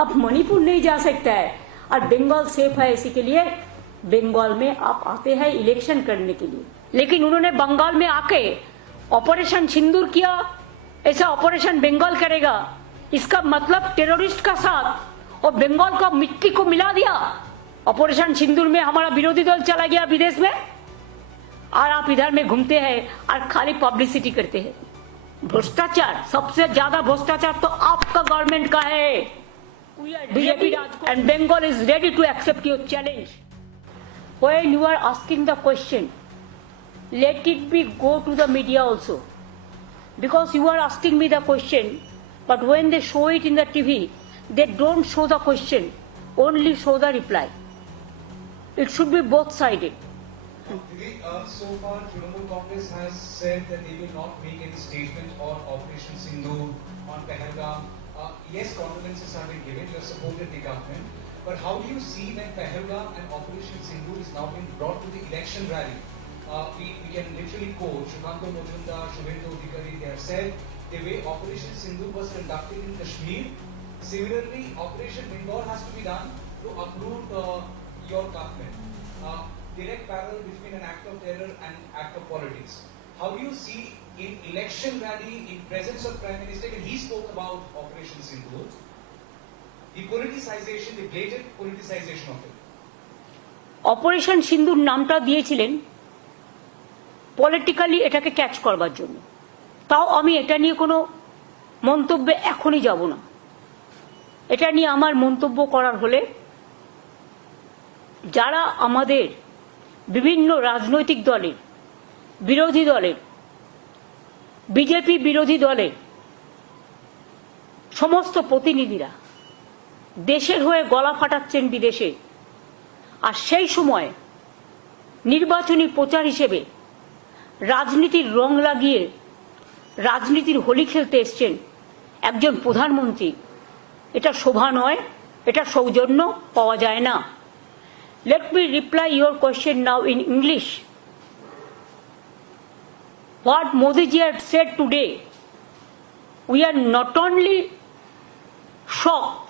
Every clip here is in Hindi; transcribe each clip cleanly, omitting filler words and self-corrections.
अब मणिपुर नहीं जा सकता है और बंगाल सेफ है, इसी के लिए बंगाल में आप आते हैं इलेक्शन करने के लिए। लेकिन उन्होंने बंगाल में आके ऑपरेशन सिंदूर किया, ऐसा ऑपरेशन बंगाल करेगा, इसका मतलब टेररिस्ट का साथ और बंगाल का मिट्टी को मिला दिया। ऑपरेशन सिंदूर में हमारा विरोधी दल चला गया विदेश में और आप इधर में घूमते हैं और खाली पब्लिसिटी करते हैं। भ्रष्टाचार, सबसे ज्यादा भ्रष्टाचार तो आपका गवर्नमेंट का है। BJP and Bengal is ready to accept your challenge. When you are asking the question, let it be go to the media also, because you are asking me the question, but when they show it in the TV, they don't show the question, only show the reply. It should be both-sided. So far, Trinamool Congress has said that they will not make any statement on Operation Sindoor, on Pahalgam. Yes, condolences have been given. You have supported the government. But how do you see when Pahalgam and Operation Sindoor is now being brought to the election rally? We can literally quote Shukanto Majumdar, Shubhendu Adhikari. They have said the way Operation Sindoor was conducted in Kashmir, similarly, Operation Bengal has to be done to uproot your government. Direct parallel between an act of terror and act of politics. How do you see in election rally, in presence of Prime Minister, and he spoke about Operation Sindoor, the politicization, the blatant politicization of it? Operation সিন্দুর নামটা দিয়েছিলেন পলিটিক্যালি এটাকে ক্যাচ করবার জন্য। তাও আমি এটা নিয়ে কোনো মন্তব্যে এখনই যাব না। এটা নিয়ে আমার মন্তব্য করার হলে যারা আমাদের বিভিন্ন রাজনৈতিক দলের, বিরোধী দলের, বিজেপি বিরোধী দলের সমস্ত প্রতিনিধিরা দেশের হয়ে গলা ফাটাচ্ছেন বিদেশে, আর সেই সময় নির্বাচনী প্রচার হিসেবে রাজনীতির রং লাগিয়ে রাজনীতির হোলি খেলতে এসছেন একজন প্রধানমন্ত্রী, এটা শোভা নয়, এটা সৌজন্য পাওয়া যায় না। Let me reply your question now in English. What Modi ji had said today, we are not only shocked,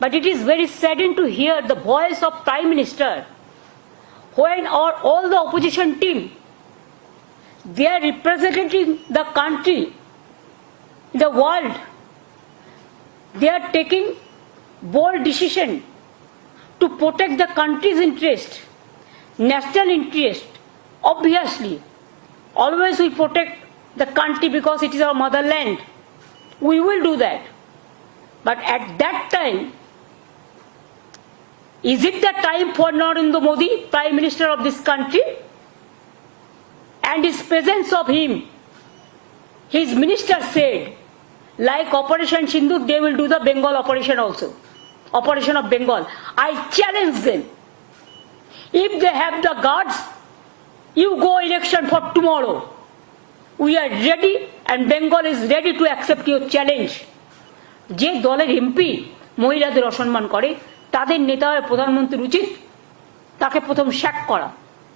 but it is very saddening to hear the voice of Prime Minister when all the opposition team, they are representing the country, the world, they are taking bold decision to protect the country's interest, national interest. Obviously, always we protect the country because it is our motherland. We will do that. But at that time, is it the time for Narendra Modi, Prime Minister of this country, and his presence of him? His minister said, like Operation Sindoor, they will do the Bengal operation also. Operation of Bengal. I challenge them. If they have the guards, you go election for tomorrow. We are ready and Bengal is ready to accept your challenge. যে দলের এমপি মহিলাদের অসম্মান করে তাদের নেতা প্রধানমন্ত্রীর উচিত তাকে প্রথম শ্যাক করা,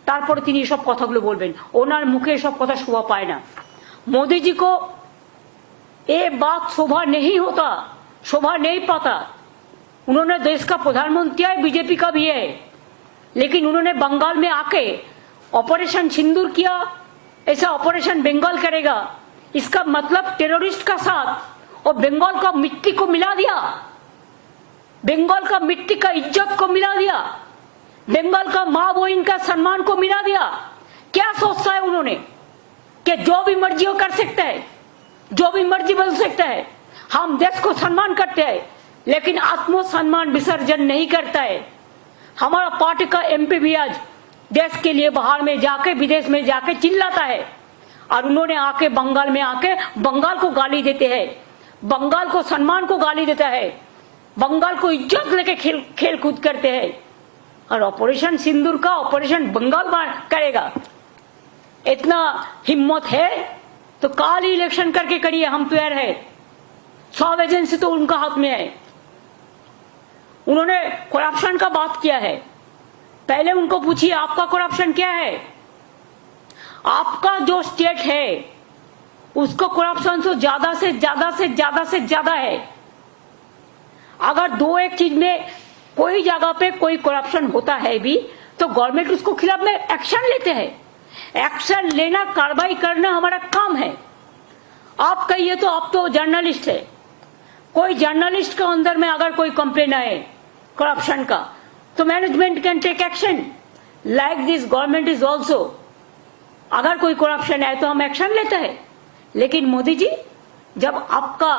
তারপরে তিনি এসব কথাগুলো বলবেন। ওনার মুখে এসব কথা শোভা পায় না। मोदी जी को ये बात शोभा नहीं होता, शोभा नहीं पाता। उन्होंने देश का प्रधानमंत्री है, बीजेपी का भी है, लेकिन उन्होंने बंगाल में आके ऑपरेशन सिंदूर किया, ऐसा ऑपरेशन बंगाल करेगा, इसका मतलब टेररिस्ट का साथ और बंगाल का मिट्टी को मिला दिया, बंगाल का मिट्टी का इज्जत को मिला दिया, बंगाल का माँ बहन का सम्मान को मिला दिया। क्या सोचता है उन्होंने कि जो भी मर्जी वो कर सकता है, जो भी मर्जी बोल सकता है। हम देश को सम्मान करते हैं लेकिन आत्मसम्मान विसर्जन नहीं करता है। हमारा पार्टी का एमपी भी आज देश के लिए बाहर में जाके, विदेश में जाके चिल्लाता है, और उन्होंने आके बंगाल में आके बंगाल को गाली देते हैं, बंगाल को सम्मान को गाली देता है, बंगाल को इज्जत लेके खेल कूद करते हैं। और ऑपरेशन सिंदूर का ऑपरेशन बंगाल करेगा, इतना हिम्मत है तो काल ही इलेक्शन करके करिए, हम तैयार है। सब एजेंसी तो उनका हाथ में है। उन्होंने करप्शन का बात किया है, पहले उनको पूछिए आपका करप्शन क्या है। आपका जो स्टेट है उसको करप्शन तो ज्यादा से ज्यादा है। अगर दो एक चीज में कोई जगह पे कोई करप्शन होता है भी तो गवर्नमेंट उसको खिलाफ में एक्शन लेते हैं। एक्शन लेना, कार्रवाई करना हमारा काम है। आप कहिए तो आप तो जर्नलिस्ट है, कोई जर्नलिस्ट के अंदर में अगर कोई कंप्लेन आए करप्शन का तो management can take action. Like this government is also, अगर कोई करप्शन है तो हम एक्शन लेते हैं। लेकिन मोदी जी, जब आपका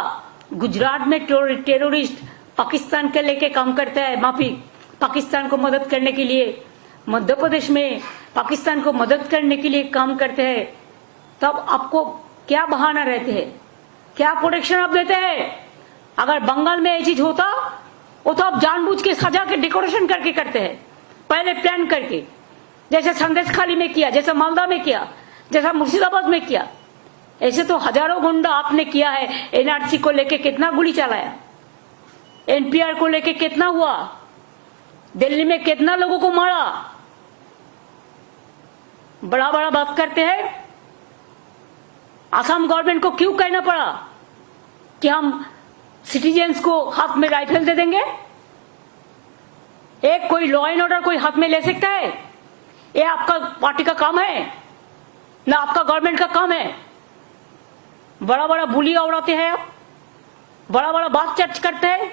गुजरात में टेररिस्ट पाकिस्तान के लेके काम करता है, माफी, पाकिस्तान को मदद करने के लिए, मध्य प्रदेश में पाकिस्तान को मदद करने के लिए काम करते हैं, तब आपको क्या बहाना रहते हैं, क्या प्रोटेक्शन आप देते हैं? अगर बंगाल में ये चीज होता वो तो आप जानबूझ के सजा के डेकोरेशन करके करते हैं, पहले प्लान करके, जैसे संदेशखाली में किया, जैसे मालदा में किया, जैसा मुर्शिदाबाद में किया। ऐसे तो हजारों गुंडा आपने किया है। एनआरसी को लेके कितना गोली चलाया, एनपीआर को लेके कितना हुआ, दिल्ली में कितना लोगों को मारा। बड़ा बड़ा बात करते हैं। असम गवर्नमेंट को क्यों कहना पड़ा कि हम सिटीजन्स को हाथ में राइफल दे देंगे? एक कोई लॉ एंड ऑर्डर कोई हाथ में ले सकता है? ये आपका पार्टी का काम है ना आपका गवर्नमेंट का काम है? बड़ा बड़ा बुली उड़ाते हैं आप, बड़ा बड़ा बात चर्च करते हैं।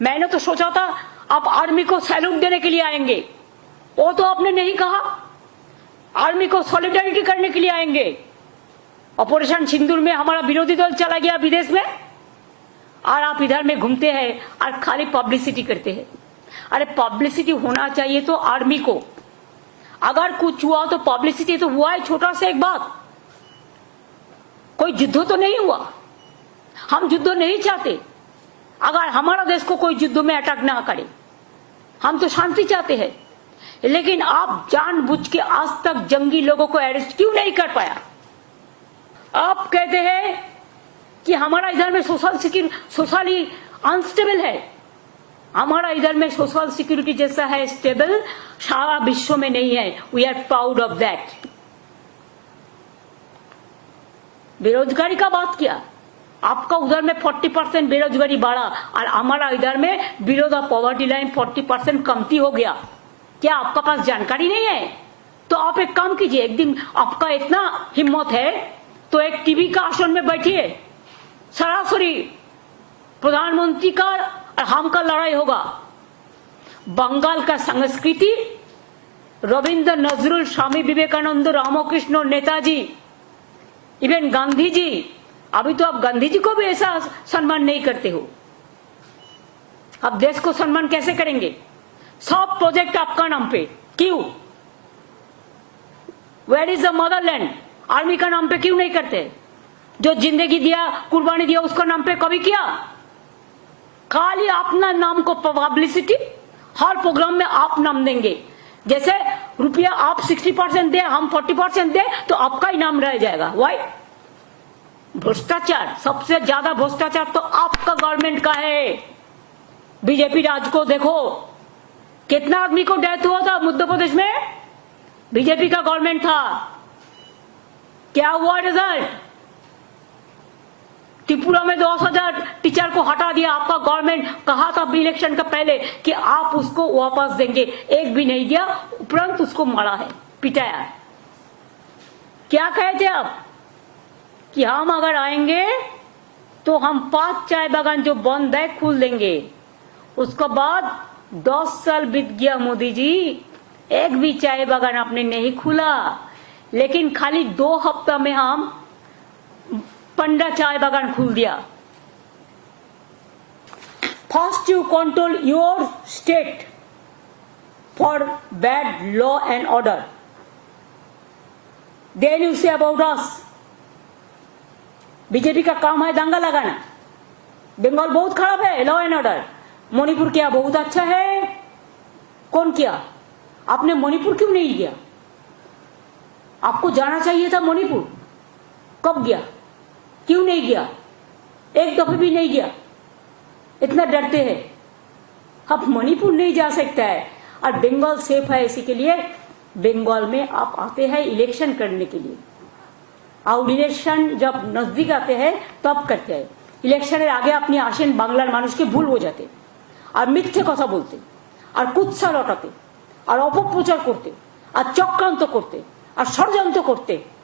मैंने तो सोचा था आप आर्मी को सैल्यूट देने के लिए आएंगे, वो तो आपने नहीं कहा। आर्मी को सॉलिडारिटी करने के लिए आएंगे। ऑपरेशन सिंदूर में हमारा विरोधी दल चला गया विदेश में और आप इधर में घूमते हैं और खाली पब्लिसिटी करते हैं। अरे पब्लिसिटी होना चाहिए तो आर्मी को, अगर कुछ हुआ तो पब्लिसिटी तो हुआ है। छोटा सा एक बात, कोई युद्ध तो नहीं हुआ, हम युद्ध नहीं चाहते। अगर हमारा देश को कोई युद्ध में अटैक ना करे, हम तो शांति चाहते हैं। लेकिन आप जानबूझ के आज तक जंगी लोगों को अरेस्ट क्यों नहीं कर पाया? आप कहते हैं कि हमारा इधर में सोशली अनस्टेबल है। हमारा इधर में सोशल सिक्योरिटी जैसा है स्टेबल सारा विश्व में नहीं है। We are proud of that. बेरोजगारी का बात किया, आपका उधर में 40% बेरोजगारी बढ़ा और हमारा इधर में बिलो द पॉवर्टी लाइन 40% कमती हो गया। क्या आपका पास जानकारी नहीं है? तो आप एक काम कीजिए, एक दिन आपका इतना हिम्मत है तो एक टीवी का आसन में बैठिए, सरासरी प्रधानमंत्री का और हम का लड़ाई होगा। बंगाल का संस्कृति, रविंद्र नजरुल, स्वामी विवेकानंद, रामकृष्ण, नेताजी, इवन गांधी जी। अभी तो आप गांधी जी को भी ऐसा सम्मान नहीं करते हो। आप देश को सम्मान कैसे करेंगे? सब प्रोजेक्ट आपका नाम पे क्यों? Where is the motherland? Army का नाम पे क्यों नहीं करते? जो जिंदगी दिया, कुर्बानी दिया, उसका नाम पे कभी किया? खाली अपना नाम को पब्लिसिटी, हर प्रोग्राम में आप नाम देंगे। जैसे रुपया आप 60% दे, हम 40% दे तो आपका ही नाम रह जाएगा। वाई? भ्रष्टाचार, सबसे ज्यादा भ्रष्टाचार तो आपका गवर्नमेंट का है। बीजेपी राज को देखो, कितना आदमी को डेथ हुआ था मध्य प्रदेश में, बीजेपी का गवर्नमेंट था। क्या हुआ रिजल्ट? त्रिपुरा में 10,000 टीचर को हटा दिया आपका गवर्नमेंट। कहा था इलेक्शन का पहले कि आप उसको वापस देंगे, एक भी नहीं दिया, उपरांत उसको मारा है, पिटाया है। क्या कहे थे आप कि हम अगर आएंगे तो हम 5 चाय बागान जो बंद है खोल देंगे। उसके बाद 10 साल बीत गया मोदी जी, एक भी चाय बागान आपने नहीं खुला। लेकिन खाली 2 हफ्ता में हम 15 चाय बागान खोल दिया। First you control your state for bad law and order, then you say about us. BJP का काम है दंगा लगाना। बंगाल बहुत खराब है लॉ एंड ऑर्डर। मणिपुर क्या बहुत अच्छा है? कौन किया? आपने मणिपुर क्यों नहीं गया? आपको जाना चाहिए था मणिपुर। कब गया? क्यों नहीं गया? एक दफे भी नहीं गया। इतना डरते हैं। अब मणिपुर नहीं जा सकता है और बंगाल सेफ है। इसी के लिए बंगाल में आप आते हैं इलेक्शन करने के लिए, और इलेक्शन जब नजदीक आते हैं तब करते हैं। इलेक्शনের আগে আপনি আসেন, বাংলার মানুষকে ভুল বোঝাতে। আর মিথ্যে কথা বলতে, আর কুৎসা লটাতে, আর অপপ্রচার করতে, আর চক্রান্ত করতে, আর ষড়যন্ত্র করতে